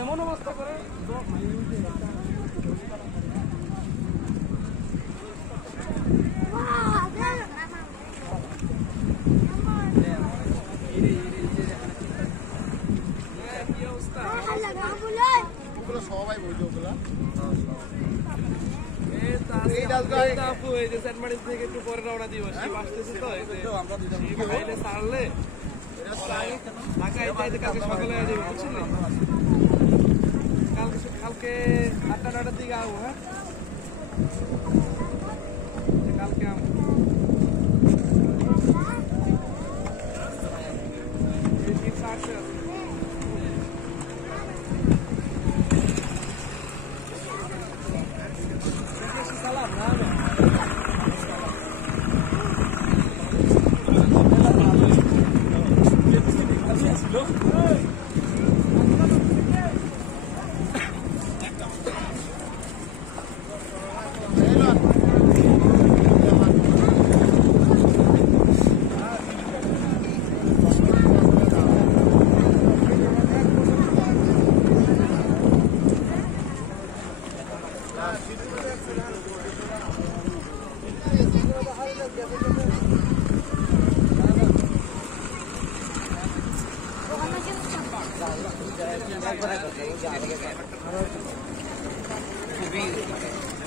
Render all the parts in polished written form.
এমন অবস্থা করে সবাই বুঝো ওগুলা থেকে একটু পরে রওনা দিব শিব আসতেছে তো শিব খাইলে ছাড়লে ঢাকা কালকে সকালে যাবে বুঝলি কালকে 8টা 9টার দিকে আসবো হ্যাঁ কালকে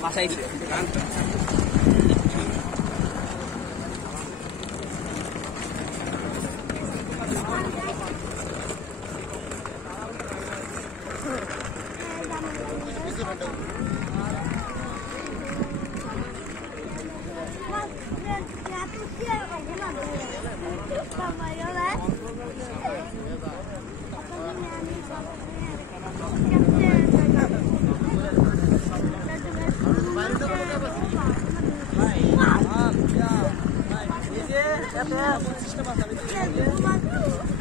বাসায় সিস্টেম আছে